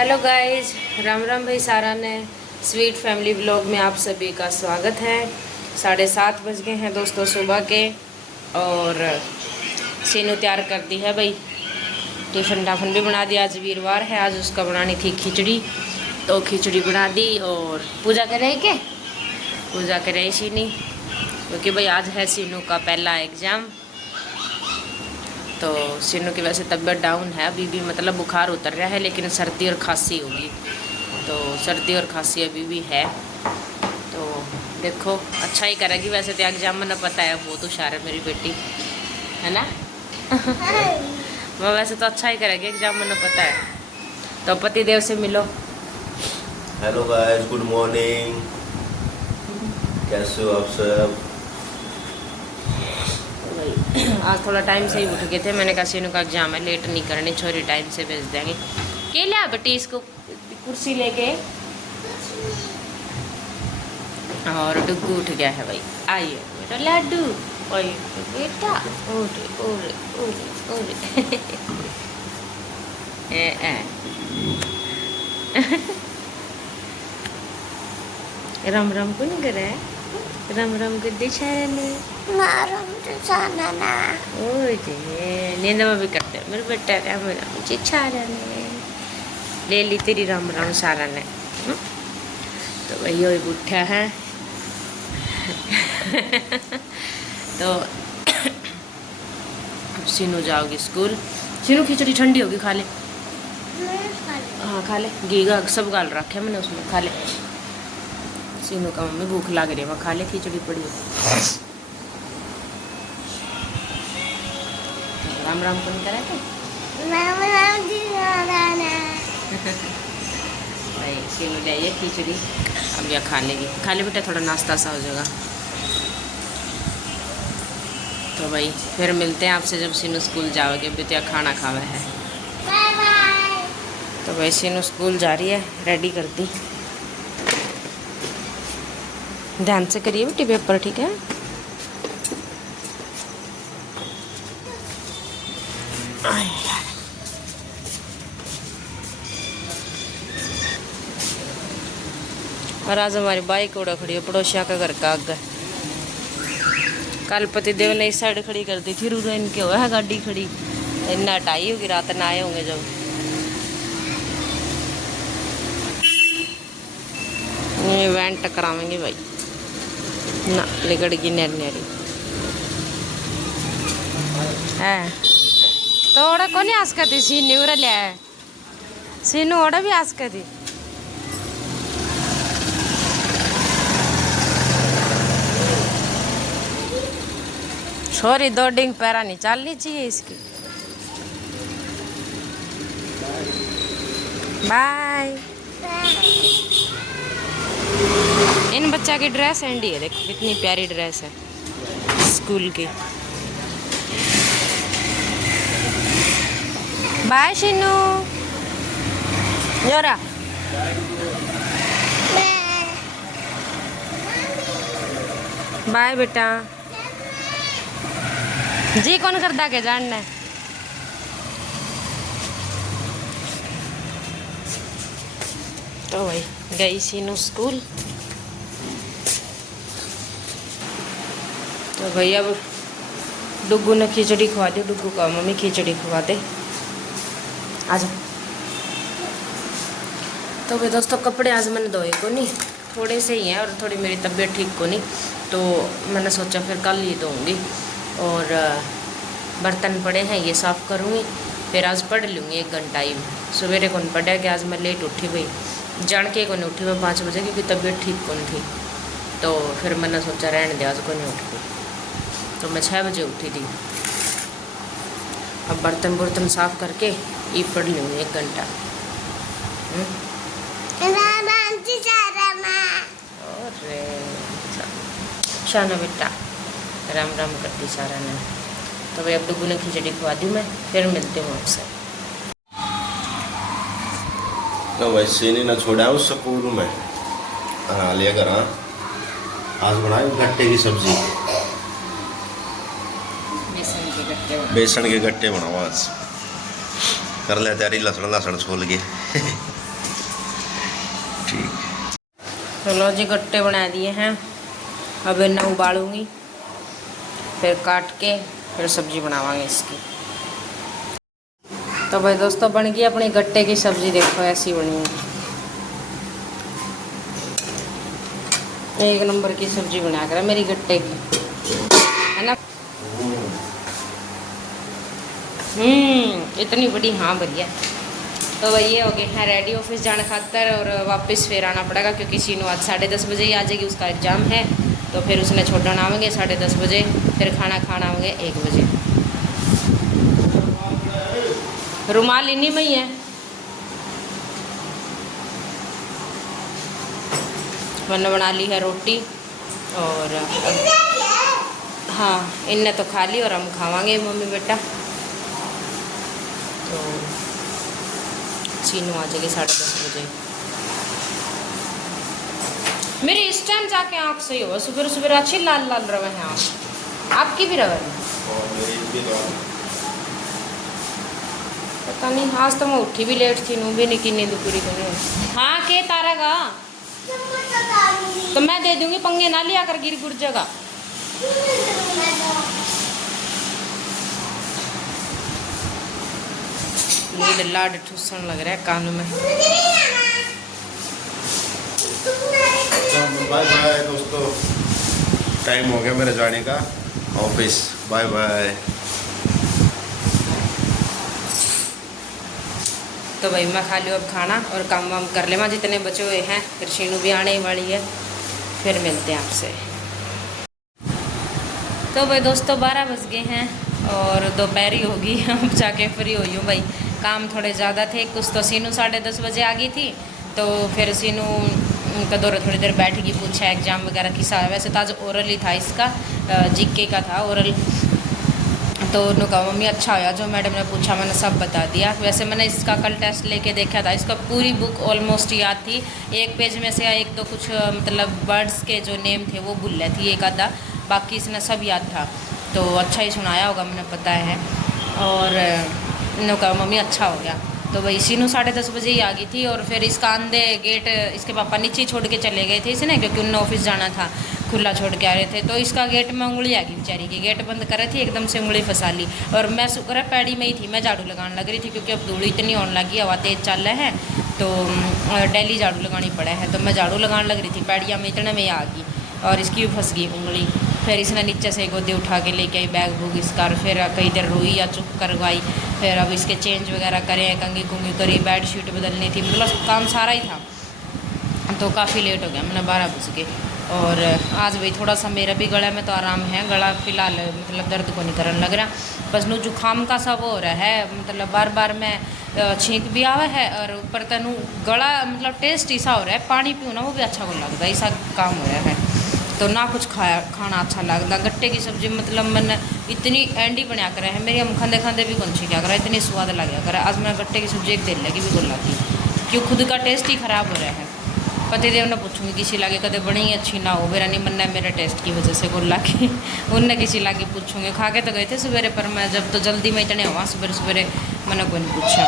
Hello guys, Ram Ram भाई सारा ने स्वीट फैमिली व्लॉग में आप सभी का स्वागत है। 7:30 बज गए हैं दोस्तों सुबह के। और सीनू तैयार कर दी है भाई, टिफ़िन टाफन भी बना दिया। आज वीरवार है, आज उसका बनानी थी खिचड़ी, तो खिचड़ी बना दी। और पूजा कर रही के पूजा कर रही सीनी, क्योंकि भाई आज है सीनू का पहला एग्ज़ाम। तो सीनू की वैसे तबीयत डाउन है अभी भी, मतलब बुखार उतर रहा है, लेकिन सर्दी और खांसी होगी। तो सर्दी और खांसी अभी भी है, तो देखो अच्छा ही करेगी। वैसे तो एग्जाम में ना पता है, बहुत होशियार है मेरी बेटी, है ना। वो वैसे तो अच्छा ही करेगी, एग्जाम में ना पता है। तो पति देव से मिलो। Hello guys, good morning. कैसे हो आप सब? आज थोड़ा टाइम से ही उठ गए थे। मैंने कहा सीनू का एग्जाम है, लेट नहीं करनी, छोरी टाइम से भेज देंगे। के लिया बेटी इसको कुर्सी लेके। और डुग्गू उठ गया है भाई, आइए बेटा लड्डू, आइए बेटा, ओरे ओरे ओरे ओरे। राम राम को नहीं करे, राम राम कर दी ने नींद में भी करते हैं मेरे बेटा। राम राम जी छारा ने ले ली तेरी राम राम सारा ने। तो वही वही उठा है। तो अब सीनू जाओगी स्कूल। सीनू खिचड़ी ठंडी होगी, खा ले। हाँ खा ले, घी का सब गाल रखे है मैंने उसमें, खा ले। सीनू का मम्मी भूख लग रही है, वहाँ खा ले, खिचड़ी पड़ी है। राम राम कौन करा थे? भाई सीनू ले आइए खिचड़ी, अब यह खा लेगी। खा ले बेटा, थोड़ा नाश्ता सा हो जाएगा। तो भाई फिर मिलते हैं आपसे जब सीनू स्कूल जाओगे। अभी तो यह खाना खावा है। तो भाई सीनू स्कूल जा रही है, रेडी कर दी। ध्यान से करिए बेटी पेपर, ठीक है। और आज हमारी बाइक उड़ा खड़ी है पड़ोसिया का घर का आगे। कल पति देव ने इस साइड खड़ी कर दी थी, रूरो इनके हुआ है गाड़ी खड़ी, इन्ना हटाई होगी, रात ना आए होंगे जब। ये वैन टकरावेंगे भाई ना, लिगड़गी नैरी है। तो ओड़ा को नहीं आस करती सीनू उड़ा लिया है, सीनू ओड़ा भी आस करती। छोरी दो डिंग पैरा नहीं चलनी चाहिए इसकी। बाय। इन बच्चा की ड्रेस एंडी है, देखो कितनी प्यारी ड्रेस है स्कूल की। बाय शिनू, जोरा बाय बेटा। जी कौन करता के जानना है। तो भाई गई सीनू स्कूल। तो भाई अब डुग्गू ने खिचड़ी खवा दी, डुग्गू का मम्मी खिचड़ी खवा दे आज। तो भाई दोस्तों कपड़े आज मैंने धोए को नहीं, थोड़े से ही हैं, और थोड़ी मेरी तबीयत ठीक को नहीं, तो मैंने सोचा फिर कल ही धोऊंगी। और बर्तन पड़े हैं ये साफ़ करूँगी, फिर आज पढ़ लूँगी 1 घंटा ही। सवेरे कौन पढ़ा कि आज मैं लेट उठी भाई, जान के कौन उठी मैं 5 बजे, क्योंकि तबीयत ठीक कौन थी। तो फिर मैंने सोचा रहने दे, आज को नहीं उठ गई। तो मैं 6 बजे उठी थी। अब बर्तन साफ़ करके ये पढ़ लूँगी 1 घंटा। अरे शाना बेटा, राम राम करती सारा ने। तो भाई अब डुग्गू ने खिचड़ी खवा दी, मैं फिर मिलती हूँ आपसे। तो भाई सीनी ना छोड़ा उस स्कूल में, हाँ लिया कर। हाँ आज बनाए गट्टे की सब्जी, बेसन के गट्टे बनाओ आज। कर ले तैयारी, लहसुन छोल के। चलो जी गट्टे बना दिए हैं, अब इन्हें उबालूंगी, फिर काट के फिर सब्जी बनावांगे इसकी। तो भाई दोस्तों बन गई अपनी गट्टे की सब्जी, देखो ऐसी बनी है, एक नंबर की सब्जी बना कर मेरी गट्टे की, है ना। इतनी बड़ी, हाँ बढ़िया। तो भाई ये हो गए हैं रेडी ऑफिस जाने खातर, और वापस फिर आना पड़ेगा क्योंकि सीनू आज 10:30 बजे ही आ जाएगी, उसका एग्ज़ाम है। तो फिर उसने छोड़ना आवेंगे 10:30 बजे, फिर खाना खाना आवेंगे 1 बजे। रुमाल इन्हीं में ही है, मैंने बना ली है रोटी, और हाँ इनने तो खा ली और हम खावांगे मम्मी बेटा। तो सीनू आ जाएगी 10:30 बजे। मेरी इस टाइम जाके आँख सही हो, सुबह सुबह अच्छी लाल लाल रवे हैं आँख, आपकी भी रवे हैं? पता नहीं, आज तो मैं उठी भी लेट थी, नू भी नहीं की नींद पूरी करनी। हाँ के तारेगा तो मैं दे दूंगी, पंगे ना लिया कर, गिर गुर जगह। लाड ठूसन लग रहा है कान में। बाय बाय दोस्तों, टाइम हो गया मेरे जाने का ऑफिस, बाय बाय। तो भाई मैं खा लियो अब खाना और काम वाम कर ले, मैं जितने बचे हुए हैं, फिर शीनू भी आने वाली है, फिर मिलते हैं आपसे। तो भाई दोस्तों 12 बज गए हैं और दोपहरी होगी, अब जाके फ्री हुई हूँ भाई। काम थोड़े ज़्यादा थे कुछ, तो सीनू 10:30 बजे आ गई थी, तो फिर सीनू का दौर थोड़ी देर बैठेगी, पूछा एग्ज़ाम वगैरह किसा है। वैसे तो आज ओरल ही था इसका, जीके का था ओरल। तो उन्होंने कहा मम्मी अच्छा होया जो मैडम ने पूछा मैंने सब बता दिया। वैसे मैंने इसका कल टेस्ट लेके देखा था, इसका पूरी बुक ऑलमोस्ट याद थी, एक पेज में से एक दो कुछ मतलब वर्ड्स के जो नेम थे वो भूल रही थी एक आधा, बाकी इसने सब याद था। तो अच्छा ही सुनाया होगा, मुझे पता है। और इन्होंने कहा मम्मी अच्छा हो गया। तो वही सीनू 10:30 बजे ही आ गई थी, और फिर इसका अंधे गेट इसके पापा नीचे छोड़ के चले गए थे इसने, क्योंकि उन्हें ऑफिस जाना था, खुला छोड़ के आ रहे थे। तो इसका गेट में उंगली आ गई बेचारी की, गेट बंद कर रही थी, एकदम से उंगली फंसा ली। और मैं शुक्र है पैड़ी में ही थी, मैं झाड़ू लगाने लग रही थी, क्योंकि अब धूल इतनी होने लगी, हवा तेज चल रहा है, तो डेली झाड़ू लगानी पड़ा है। तो मैं झाड़ू लगाने लग रही थी, पैड़िया में इतने में आ गई और इसकी भी फंस गई उंगली। फिर इसने नीचे से गोदी उठा के लेके आई, बैग भूग इसका, फिर कई देर रोई या चुप करवाई। फिर अब इसके चेंज वगैरह करें, कंगी कुंगी करी, बेड शीट बदलनी थी, मतलब काम सारा ही था। तो काफ़ी लेट हो गया, मैंने 12 बज गए। और आज भाई थोड़ा सा मेरा भी गला में तो आराम है, गला फिलहाल मतलब दर्द को नहीं करने लग रहा, बस नू जुकाम का सब हो रहा है, मतलब बार बार मैं छींक भी आवा है, और ऊपर तनु गला मतलब टेस्ट ऐसा हो रहा है, पानी पीऊँ ना वो भी अच्छा को लगता है, ऐसा काम हो रहा है। तो ना कुछ खाना अच्छा लगता। गट्टे की सब्जी मतलब मैंने इतनी एंडी बना कर है, मेरी हम खाते खाते भी कौन सी क्या करा, इतनी स्वाद लगे कर। आज मैं गट्टे की सब्जी एक दिन लगी भी बोल लाती, क्यों खुद का टेस्ट ही ख़राब हो रहा है। पतिदेव ने पूछूंगी किसी लागे कदे बनी अच्छी ना हो, मेरा नहीं मनना है मेरे टेस्ट की वजह से बोल के उनने किसी लागे पूछूंगी। खा के तो गए थे सवेरे, पर मैं जब तो जल्दी में इतने हुआ सवेरे सवेरे मैंने कोई नहीं पूछा।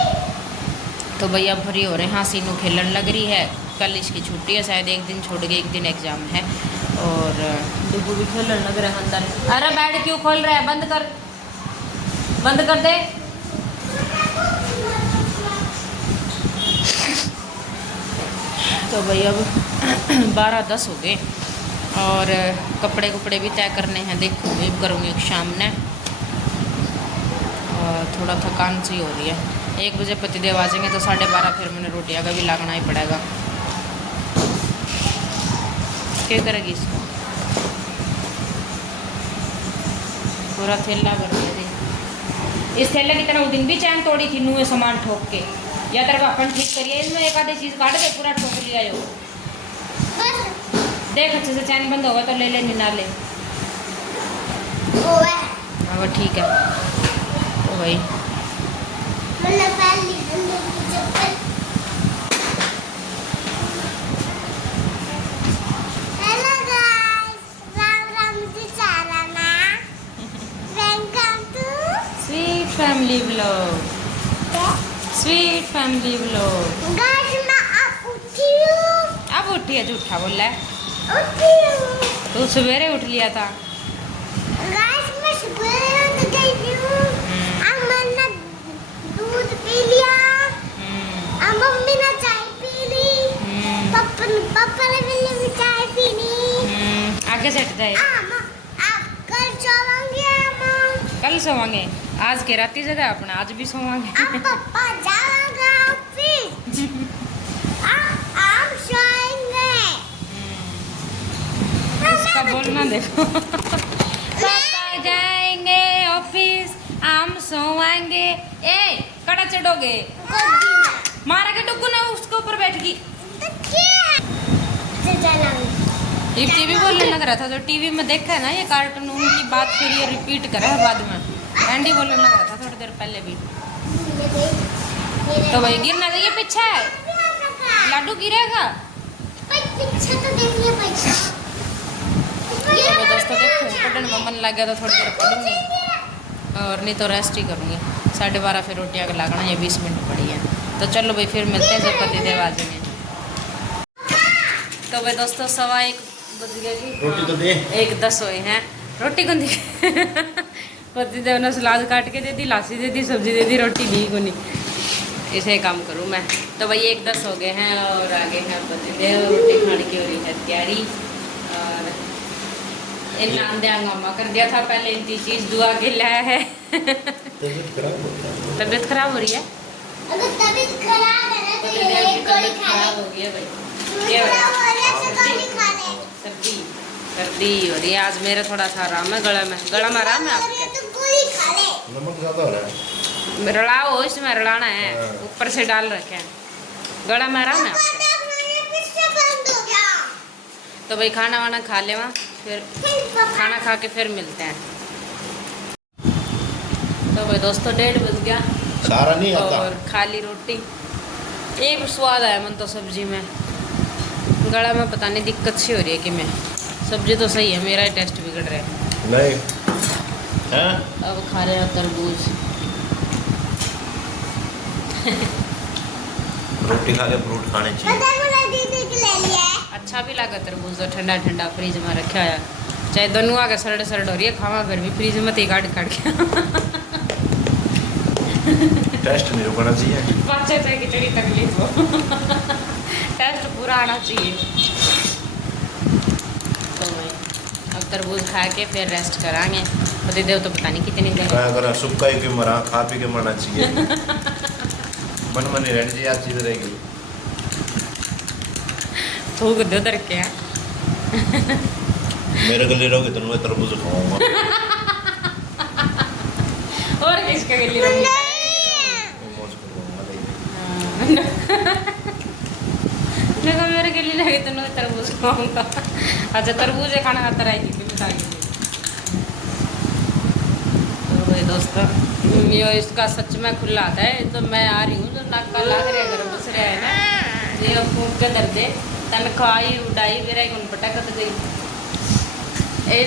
तो भैया फ्री हो रहे हैं, हाँ सीनू खेलन लग रही है, कल इसकी छुट्टी है, शायद एक दिन छोड़ के एक दिन एग्ज़ाम है। और डुबू भी खेलन लग रहा है अंदर। अरे बेड क्यों खोल रहा है, बंद कर, बंद कर दे। तो भाई अब 12:10 हो गए और कपड़े कुपड़े भी तय करने हैं, देखूँगी करूँगी शाम ने। और थोड़ा थकान सी हो रही है, 1 बजे पतिदेव आ जाएंगे तो 12:30 फिर मैंने रोटियाँ का भी लागना ही पड़ेगा। क्या करेगी इसको, पूरा थैला भर दिया दे। इस थैले की तरह वो दिन भी चैन तोड़ी थी नूहे सामान ठोक के, या तेरा अपन ठीक करिए, इसमें एक आधी चीज़ काट दे, पूरा ठोक लिया हो। देख अच्छे से चैन बंद होगा तो ले ले, नहीं ना ले। हाँ वो ठीक है। तो भाई sweet family vlog, sweet family vlog. कब उठी है? झूठा बोल रहा है। उठी हूँ। तू सवेरे उठ लिया था। गाइस मैं सुबह उठ गई हूँ। अब मैंने दूध पी लिया। अब मम्मी ने चाय पी ली। पापा ने भी चाय पी ली। आगे सेट जाए। आप कल सोवांगे अम्मा। कल सोवांगे। आज के राती जगह अपना आज भी सोवांगे। अब पापा जाएगा ऑफिस। आप सोएंगे। इसका बोलना देखो। पापा जाएंगे ऑफिस, हम सोएंगे। ए कड़ा चढ़ोगे? मारा के टुकू ना उसके ऊपर बैठ गई। ये टीवी बोलने लग रहा था तो टीवी में देखा है ना ये कार्टून, उनकी बात फिर ये रिपीट करा है बाद में। एंडी बोलने लग रहा था थोड़ी देर पहले भी। तो भाई गिरना चाहिए पीछे। लाडू गिरेगा। पीछे तो देखिए पीछे। तो दोस्तों देखो पढ़ने में मन लग गया तो थोड़ी देर पढ़ूंगी और नहीं तो रेस्ट ही करूँगी। 12:30 फिर रोटियाँ का लागना, ये 20 मिनट पड़ी है। तो चलो भाई फिर मिलते हैं जब पति देव आ जाएंगे। तो भाई दोस्तों 1:15 बज गया कि रोटी तो दे। 1:10 हुए हैं। रोटी कौन दी? पति देव ने सलाद काट के दे दी, लासी दे दी, सब्जी दे दी, रोटी दी को नहीं। इसे काम करूँ मैं। तो भाई 1:10 हो गए हैं और आगे हैं पति देव। रोटी खाने की हो रही है तैयारी। और इन आंदे हंगामा कर दिया था पहले, इनकी चीज़ दुआ के लाया है। तबीयत खराब हो रही है। अगर तबीयत खराब है ना तो पति ये देव की एक गोली तबीयत खा खराब ले। हो गई है भाई। क्या हो रहा है? गोली खा ले। सर्दी सर्दी हो रही है। आज मेरा थोड़ा सा आराम है गला में आराम है आपके। तो गोली खा ले। नमक ज्यादा हो रहा है। रड़ाओ, इसमें रड़ाना है, ऊपर से डाल रखे हैं। गला में आराम है आपके। तो भाई खाना वाना खा ले वहाँ, फिर खाना खा के फिर मिलते हैं। तो भाई दोस्तों 1:30 बज गया सारा नहीं आता। और खाली रोटी। एक स्वाद आया मन तो सब्जी में, गला में पता नहीं दिक्कत सी हो रही है कि मैं। सब्जी तो सही है, मेरा ही टेस्ट बिगड़ रहा है। नहीं हैं? अब खा रहे हैं तरबूज। रोटी खा के फ्रूट खाने चाहिए। दीदी के ले लिया है। अच्छा भी लगा तरबूज तो ठंडा ठंडा फ्रिज में रखा है। चाहे दोनों आगे सरड सरड हो रही है, खावा फिर भी फ्रिज में ही काट काट के। टेस्ट नहीं रुकना चाहिए। बच्चे से खिचड़ी तकलीफ हो। टेस्ट पूरा आना चाहिए। तो भाई अब तरबूज खा के फिर रेस्ट कराएंगे। पति देव तो पता नहीं कितनी देर। क्या करा सुबह ही क्यों मरा, खा पी के मरना चाहिए। मन मन नहीं रहनी चाहिए, आज चीज रहेगी। थूक दो दर के हैं। मेरे गले रहोगे तो मैं तरबूज खाऊंगा। और किसके गली रंगी? मौज करूंगा नहीं। देखो मेरे गली लगे तो मैं तरबूज खाऊंगा। अच्छा तरबूज खाना खाता रहेगी कि बता के। तो भाई दोस्तों ये इसका सच में खुला आता है। तो मैं आ रही हूँ जो नाका लाग रहा है, घर बस रहा है ना, ये फूक के दर्दे तन खाई उड़ाई मेरा कौन पटक गई।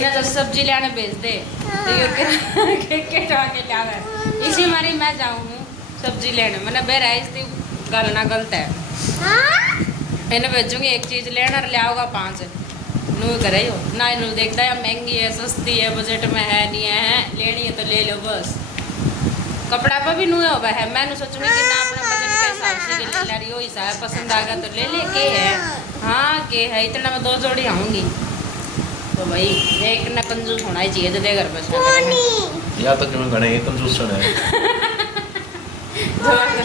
ना तो सब्जी लाने भेज दे तो ये के लावे। इसी मारी मैं जाऊँ सब्जी लेने, मैंने बेरा इसकी गलना गलत है। इन्हें भेजूंगी एक चीज़ लेना और ले आओगा 5 नू करे हो ना। इन्हों देखता है महंगी है सस्ती है बजट में है नहीं है, लेनी है तो ले लो बस। कपड़ा पर भी नू हुआ है। मैं सोचूंगी कि ना अपने बजट के हिसाब से ले रही हो, हिसाब पसंद आ गया तो ले ले के है। हाँ के है इतना मैं 2 जोड़ी आऊँगी। तो भाई एक ना कंजूस होना ही चाहिए जो दे घर बस या तो क्यों गणे कंजूस है।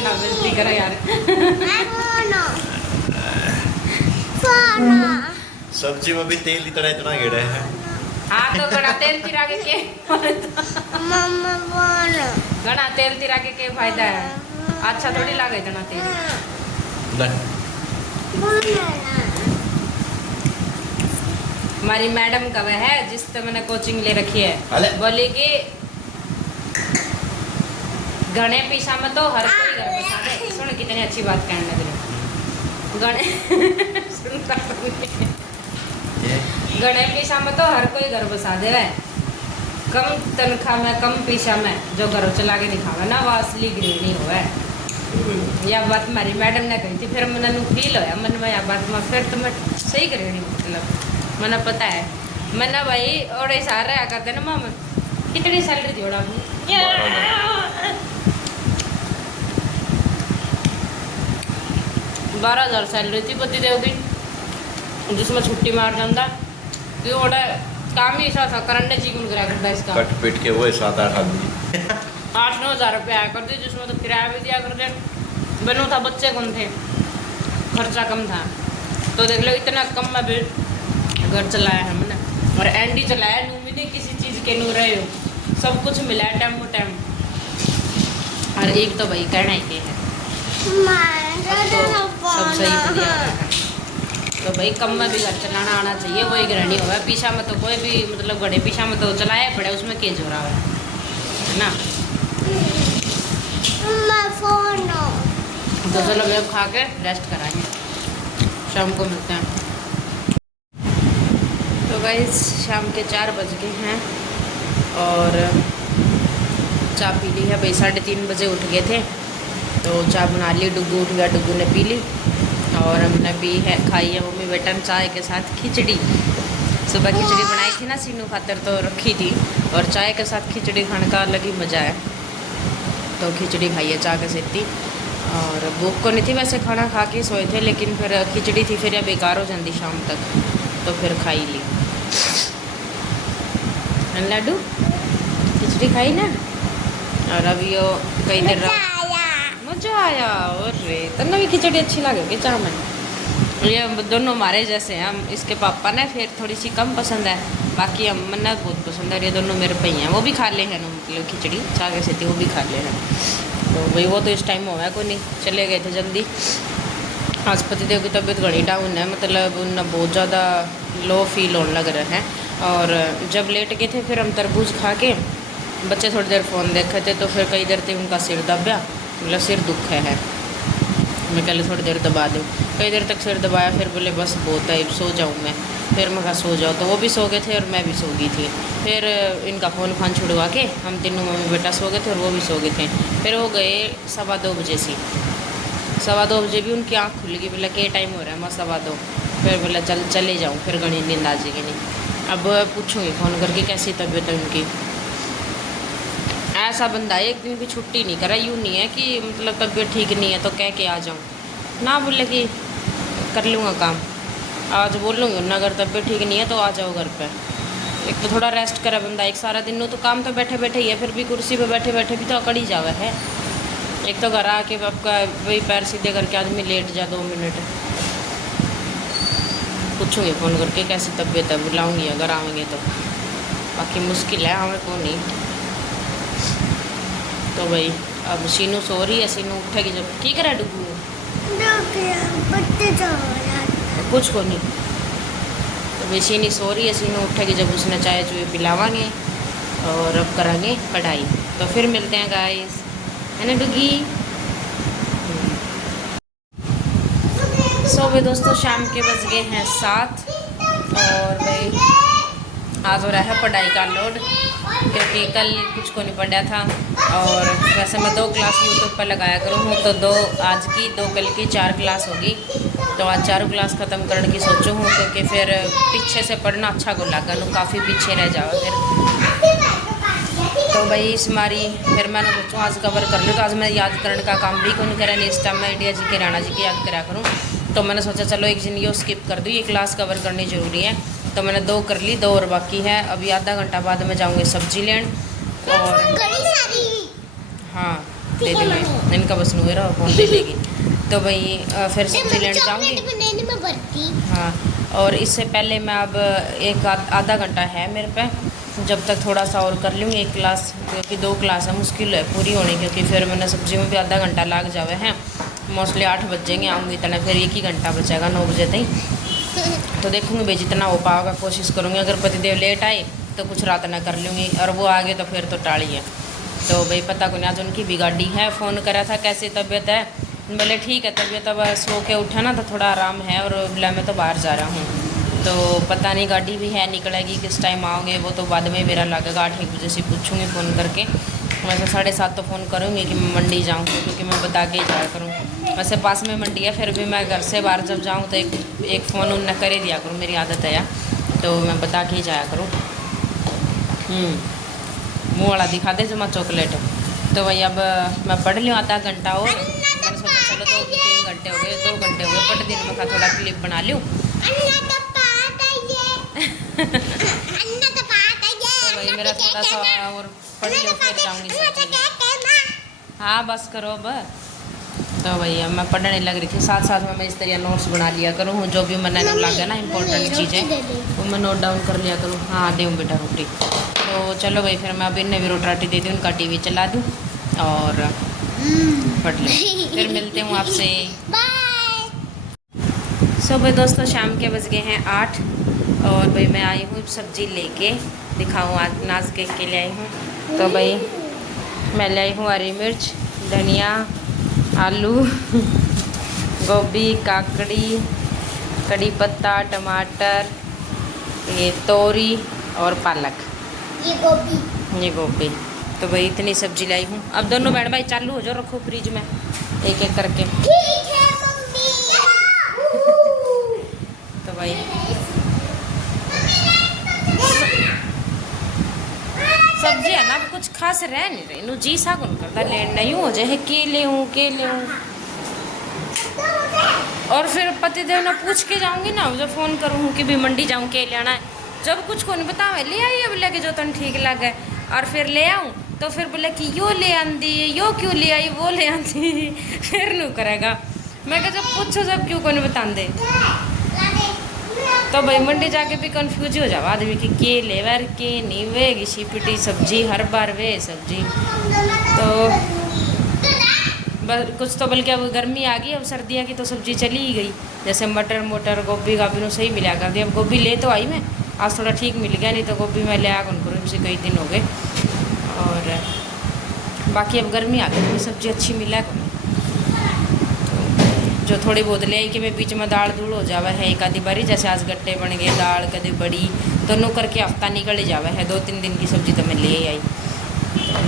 ना बेइज्जती करो यार। सब्जी में भी तेल इतना इतना गिरा है। हाँ तो गड़ा तेल तिरा के गड़ा तेल तिरा के फायदा है? अच्छा थोड़ी लागे इतना तेल। हमारी मैडम का वह है जिससे मैंने कोचिंग ले रखी है, बोली कि घने पीछा में तो हर कोई घर बसा दे। सुन कितनी अच्छी बात कहने लग रही। घने सुनता घने पीछा में तो हर कोई घर बसा दे। कम तनख्वाह में कम पीछा में जो घर चला के दिखावे ना वो असली गृहिणी हो। यह बात हमारी मैडम ने कही थी, फिर मैंने फील होया मन में यह बात में, फिर तो मैं सही करेगी, मतलब मैंने पता है मैंने भाई और ऐसा रहा करते ना मामा कितनी सैलरी थी ओड़ा 12,000 सैलरी थी पति देव की, जिसमें छुट्टी मार जाता तो ओड़ा काम ही ऐसा था करने जी कौन करा करता इसका कट पिट के वो 7-8 आदमी 8-9 हज़ार रुपये आया करते, जिसमें तो किराया भी दिया करते, बनो था बच्चे कम थे, खर्चा कम था, तो देख लो इतना कम में भी घर चलाया है मैंने, और एंडी चलाया नू भी नहीं किसी चीज़ के नू रहे हो, सब कुछ मिला है टाइम टू टाइम। और एक तो भाई कहना ही के है तो सब सही बढ़िया है, तो भाई कम में भी घर चलाना आना चाहिए, वही गृहिणी हुआ है पीछा में तो कोई भी मतलब घड़े पीछा में तो चलाया पड़े, उसमें के जो रहा है ना। तो चलो मैं खा के रेस्ट कराएंगे, शाम को मिलते हैं। तो गाइस शाम के 4 बज गए हैं और चाय पी ली है भाई, 3:30 बजे उठ गए थे तो चाय बना ली, डुग्गू उठ गया, डुग्गू ने पी ली और हमने भी है खाई है मम्मी बेटा ने चाय के साथ खिचड़ी। सुबह खिचड़ी बनाई थी ना सीनू खातर तो रखी थी, और चाय के साथ खिचड़ी खाने का अलग ही मज़ा है, तो खिचड़ी खाई है चाय के सेती। और भूख को नहीं थी वैसे, खाना खा के सोए थे, लेकिन फिर खिचड़ी थी फिर या बेकार हो जाती शाम तक, तो फिर खाई ली। लाडू खिचड़ी खाई ना, और अभी वो कई देर मजा आया। और रे तन्ना भी खिचड़ी अच्छी लगेगी चाह में, ये दोनों हमारे जैसे हैं, हम इसके पापा ने फिर थोड़ी सी कम पसंद है, बाकी हम मन्ना बहुत पसंद है, ये दोनों मेरे पे हैं, वो भी खा ले हैं मतलब खिचड़ी चाह के सेती वो भी खा ले हैं। तो भाई वो तो इस टाइम हो है को नहीं, चले गए थे जल्दी। आज पतिदेव की तबीयत घनी डाउन है, मतलब उन्हें बहुत ज़्यादा लो फील होने लग रहा है, और जब लेट गए थे फिर हम तरबूज खा के बच्चे थोड़ी देर फ़ोन देखे थे, तो फिर कई देर तक उनका सिर दबा, मतलब सिर दुख है, मैं कल थोड़ी देर दबा दूँ, कई देर तक सिर दबाया, फिर बोले बस बहुत है सो जाऊँ मैं, फिर मैं कहा सो जाओ, तो वो भी सो गए थे और मैं भी सो गई थी। फिर इनका फ़ोन फान छुड़वा के हम तीनों मम्मी बेटा सो गए थे और वो भी सो गए थे। फिर वो गए 2:15 बजे से, 2:15 बजे भी उनकी आँख खुल गई, बोला के टाइम हो रहा है मैं 2:15, फिर बोला चले जाऊँ, फिर घनी नींद आ जाएगी नहीं। अब पूछूँगी फ़ोन करके कैसी तबीयत है उनकी। ऐसा बंदा एक दिन भी छुट्टी नहीं करा, यूँ नहीं है कि मतलब तबीयत ठीक नहीं है तो कह के आ जाऊँ, ना बोले कि कर लूँगा काम, आज बोलूँगी ना अगर तबीयत ठीक नहीं है तो आ जाओ घर पे। एक तो थोड़ा रेस्ट करे बंदा, एक सारा दिन तो काम तो बैठे बैठे ही है, फिर भी कुर्सी पे बैठे बैठे भी तो अकड़ ही जावा है। एक तो घर आके आपका वही पैर सीधे करके आदमी लेट जा 2 मिनट। पूछूँगी फ़ोन करके कैसी तबीयत है, बुलाऊँगी अगर आएंगे तो, बाकी मुश्किल है हमें को नहीं। तो भाई अब सीनू सो रही है, सीनू उठेगी जब ठीक है डुगू कुछ को नहीं, तो भाई सीनी सो रही है, सीनू उठेगी जब उसने चाय चुए पिलावांगे और अब करेंगे पढ़ाई, तो फिर मिलते हैं गाइस, है ना डुगी। सो भाई दोस्तों शाम के बज गए हैं 7 और भाई आज हो रहा है पढ़ाई का लोड, क्योंकि कल कुछ को नहीं पढ़ा था, और वैसे मैं 2 क्लास यूट्यूब पर लगाया करूँ हूँ, तो 2 आज की 2 कल की 4 क्लास होगी, तो आज 4 क्लास ख़त्म करने की सोचूँ हूँ, क्योंकि फिर पीछे से पढ़ना अच्छा को लगा, काफ़ी पीछे रह जाओ फिर। तो भाई इस मारी फिर मैंने सोचूँ आज कवर कर लूँ, तो आज मैं याद करने का काम भी कौन करा नहीं, इस टाइम मैं इंडिया जी के राणा जी की याद करा करूँ, तो मैंने सोचा चलो एक दिन ये स्किप कर दूँ, ये क्लास कवर करनी ज़रूरी है, तो मैंने 2 कर ली, 2 और बाकी है। अभी आधा घंटा बाद में जाऊँगी सब्जी लेन, और हाँ दे देंगे इनका बस मेरा फ़ोन दे देगी, तो भाई फिर सब्जी लेन जाऊँगी। हाँ और इससे पहले मैं अब एक आधा घंटा है मेरे पे, जब तक थोड़ा सा और कर लूँगी एक क्लास, क्योंकि 2 क्लास है मुश्किल है पूरी होनी, क्योंकि फिर मैंने सब्जी में भी आधा घंटा लग जावे हैं, मोस्टली 8 बज जाएंगे आऊँगी इतना, फिर 1 ही घंटा बचेगा 9 बजे तक, तो देखूँगी भाई जितना हो पाएगा कोशिश करूँगी, अगर पतिदेव लेट आए तो कुछ रात ना कर लूँगी, और वो आगे तो फिर तो टाड़ी है। तो भाई पता को नहीं, आज उनकी भी गाड़ी है, फ़ोन करा था कैसी तबीयत है, बोले ठीक है तबीयत, अब सो के उठा ना तो थोड़ा आराम है, और बोला मैं तो बाहर जा रहा हूँ, तो पता नहीं गाड़ी भी है निकलेगी किस टाइम आओगे, वो तो बाद में मेरा लगेगा 8-1 बजे से पूछूँगी फ़ोन करके, वैसे 7:30 तो फ़ोन करूँगी कि मैं मंडी जाऊँ, क्योंकि मैं बता के ही जाया करूँ। वैसे पास में मंडी है, फिर भी मैं घर से बाहर जब जाऊँ तो एक फ़ोन उनने कर ही दिया करूँ, मेरी आदत है, तो मैं बता के ही जाया करूँ। मुँह वाला दिखा दे जमा चॉकलेट। तो वही अब मैं पढ़ लूँ आधा घंटा और। मैंने सोचा चलो 2-3 घंटे हो गए, 2 घंटे हो गए पढ़ दिन में, थोड़ा क्लिप बना लूँ। तो वही मेरा थोड़ा सा और पढ़ लो फिर जाऊँगी। हाँ बस करो अब। तो भैया मैं पढ़ने लग रही थी, साथ साथ में मैं इस तरह नोट्स बना लिया करूँ, जो भी मैंने लगा ना इम्पोर्टेंट चीज़ें वो मैं नोट डाउन कर लिया करूँ। हाँ दूँ बेटा रोटी। तो चलो भाई फिर मैं अब इन्हें भी रोटी दे दूँ, उनका टीवी चला दूँ और पढ़ लूँ। फिर मिलते हूँ आपसे। सो भाई दोस्तों शाम के बज गए हैं 8 और भाई मैं आई हूँ सब्ज़ी लेके, दिखाऊँ आज नाज के लिए आई हूँ। तो भाई मैं ले आई हूँ हरी मिर्च, धनिया, आलू, गोभी, काकड़ी, कड़ी पत्ता, टमाटर, ये तोरी और पालक, ये गोभी। तो भाई इतनी सब्जी लाई हूँ। अब दोनों बैठ भाई चालू हो जाओ, रखो फ्रिज में एक एक करके। तो भाई सब्जी है ना अब कुछ खास रह नहीं रही, नू जी सा कौन करता ले नहीं हो जाए के ले और फिर पतिदेव ने पूछ के जाऊंगी ना, जब फ़ोन करूँ कि भी मंडी जाऊँ के लेना है, जब कुछ को नहीं बतावे ले आई अब लेके जो तन ठीक लगे, और फिर ले आऊँ तो फिर बोले कि यो ले आंदी, यो क्यों ले आई, वो ले आंदी फिर नू करेगा। मैं कहा जब पूछो जब क्यों को नहीं बता दे। तो भाई मंडी जाके भी कंफ्यूज हो जावा आदमी कि के लेवर के नहीं वेगी शिपटी सब्जी हर बार वे सब्जी। तो बस कुछ तो बल्कि अब गर्मी आ गई, अब सर्दियाँ की तो सब्जी चली ही गई, जैसे मटर मोटर गोभी का भी सही मिला कर दिया। अब गोभी ले तो आई मैं, आज थोड़ा ठीक मिल गया, नहीं तो गोभी मैं ले आया कौन करूँ, इनसे कई दिन हो गए। और बाकी अब गर्मी आ गई, सब्जी अच्छी मिला कौन, जो थोड़ी बहुत ले आई कि मैं बीच में दाल धूल हो जावा है एक आधी बारी, जैसे आज गट्टे बन गए, दाल कभी बड़ी दोनों करके हफ्ता निकल ही जावा है। 2-3 दिन की सब्जी तो मैं ले आई।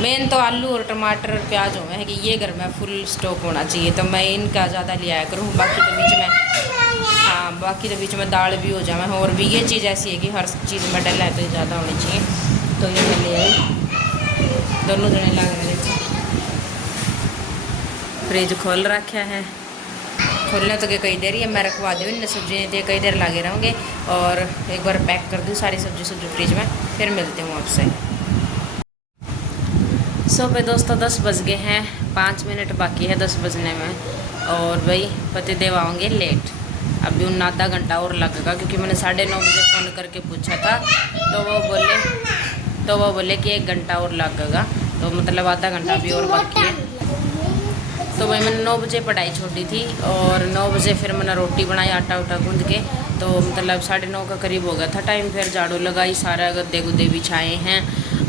मेन तो आलू और टमाटर और प्याज हो है कि ये घर में फुल स्टॉक होना चाहिए, तो मैं इनका ज़्यादा ले आया करूँ। बाकी तो बीच में हाँ बाकी तो बीच में दाल भी हो जाए, और भी ये चीज़ ऐसी है कि हर चीज़ में डल है तो ज़्यादा होनी चाहिए, तो ये मैं ले आई। दोनों जने लग रहे थे। फ्रिज खोल रखा है, खोलने तो कई देर ही मैं रखवा दूँ इन सब्जी तो कई देर लगे रहूँगे, और एक बार पैक कर दूँ सारी सब्जी फ्रिज में, फिर मिलते हूँ आपसे। सो भाई दोस्तों 10 बज गए हैं, 5 मिनट बाकी है 10 बजने में, और भाई पतिदेव आएंगे लेट, अभी उन आधा घंटा और लगेगा, क्योंकि मैंने 9:30 बजे फ़ोन करके पूछा था, तो वो बोले कि 1 घंटा और लगेगा, तो मतलब आधा घंटा भी और बाकी है। तो भाई मैंने 9 बजे पढ़ाई छोड़ी थी, और 9 बजे फिर मैंने रोटी बनाई आटा उटा गूंद के, तो मतलब 9:30 का करीब हो गया था टाइम। फिर झाड़ू लगाई, सारा गद्दे गुद्दे बिछाए हैं,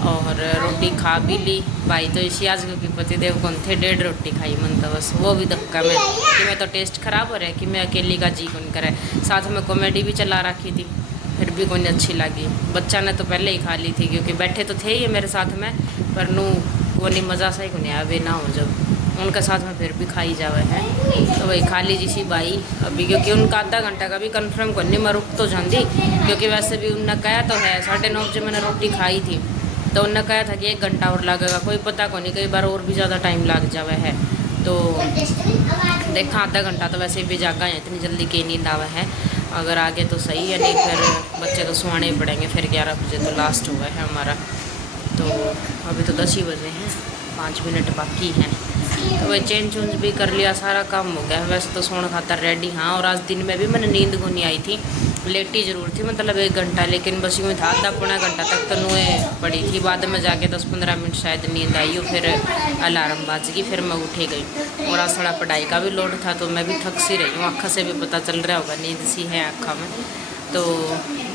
और रोटी खा भी ली। भाई तो इसी आज क्योंकि पतिदेव कौन थे, 1.5 रोटी खाई मन, तो बस वो भी धक्का में कि मैं तो टेस्ट ख़राब हो रहा है कि मैं अकेली का जी कौन करे। साथ में कॉमेडी भी चला रखी थी, फिर भी कोई अच्छी लगी। बच्चा ने तो पहले ही खा ली थी, क्योंकि बैठे तो थे ही मेरे साथ में, पर नू वो नहीं मज़ा सा ही को नहीं आया ना हो जब उनके साथ में फिर भी खाई जावे है। तो वही खा लीजिए सी भाई अभी, क्योंकि उनका आधा घंटा का भी कंफर्म करनी, मैं रुक तो जाती, क्योंकि वैसे भी उनने कहा तो है 9:30 बजे मैंने रोटी खाई थी, तो उनने कहा था कि 1 घंटा और लगेगा, कोई पता को नहीं, कई बार और भी ज़्यादा टाइम लग जावे है। तो देखा आधा घंटा तो वैसे भी जागा है, इतनी जल्दी की नींद आवा है, अगर आगे तो सही है, नहीं फिर बच्चे तो सुहाने ही पड़ेंगे। फिर 11 बजे तो लास्ट हुआ है हमारा, तो अभी तो 10 ही बजे हैं, 5 मिनट बाकी हैं। तो वही चेंज चूंज भी कर लिया, सारा काम हो गया, वैसे तो सोने खातर रेडी। हाँ और आज दिन में भी मैंने नींद को नहीं आई थी, लेटी ज़रूर थी, मतलब 1 घंटा, लेकिन बस यूँ था आधा पौना घंटा तक तो नुए पड़ी थी, बाद में जाके 10-15 मिनट शायद नींद आई हो, फिर अलार्म बाज गई, फिर मैं उठे गई। और आज थोड़ा पढ़ाई का भी लोड था, तो मैं भी थक सी रही हूँ, आँखों से भी पता चल रहा होगा नींद सी है आँखों में। तो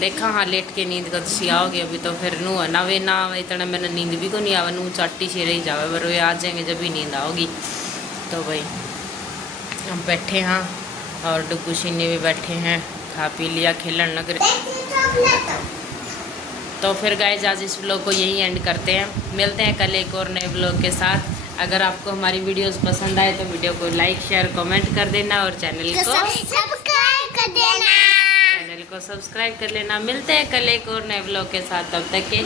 देखा हाँ लेट के नींद का सी आओगे अभी, तो फिर नू नवे ना इतना मैंने नींद भी को नहीं आवा, नू चाटी सी रही जावे, पर वे आ जाएंगे जब भी नींद आओगी। तो भाई हम बैठे हैं, और डुगू शिनी भी बैठे हैं, खा पी लिया, खेलन लग रहे। तो फिर गाइस आज इस व्लॉग को यही एंड करते हैं। मिलते हैं कल एक और नए व्लॉग के साथ। अगर आपको हमारी वीडियोस पसंद आए तो वीडियो को लाइक शेयर कमेंट कर देना और चैनल को सब्सक्राइब कर लेना। मिलते हैं कल एक और नए व्लॉग के साथ, तब तक के